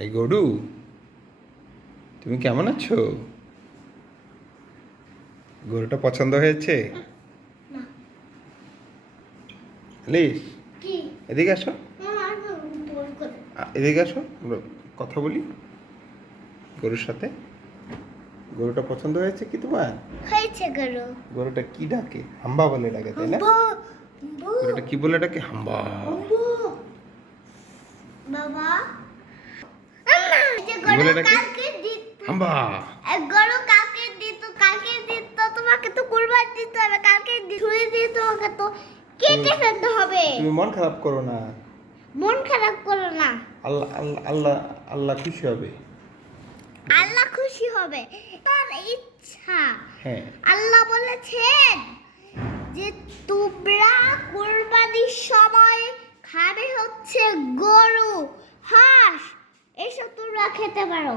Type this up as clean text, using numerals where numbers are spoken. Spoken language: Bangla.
এই গরু, তুমি কেমন আছো? গরুটা পছন্দ হয়েছে? না। লিস, কি? এদিকে আসো, বল করে। এদিকে আসো, আমরা কথা বলি গরুর সাথে। গরুটা পছন্দ হয়েছে কি তোমার? হয়েছে গরু। গরুটা কি ডাকে? হাম্বা বলে ডাকে, তাই না? আম্বু, আম্বু, গরুটা কি বলে ডাকে? হাম্বা। আম্বু। বাবা, আম্মা, এই যে কি বলে গরু ডাকে? কালকে দিত। হাম্বা। এই গরু কালকে দিত তোমাকে তো কুরবানি দিতে হবে, কালকে ধুয়ে দিয়ে তোমাকে তো কেটে ফেলতে হবে। তুমি মন খারাপ করো না। মন খারাপ করো না। আল্লাহ আল্লাহ আল্লাহ আল্লাহ খুশি হবে। আল্লাহ খুশি হবে, তার ইচ্ছা। হ্যাঁ। আল্লাহ বলেছেন যে তোমরা কুরবানির সময় খাবে হচ্ছে গরু, হাঁস, এসব তোমরা খেতে পারো।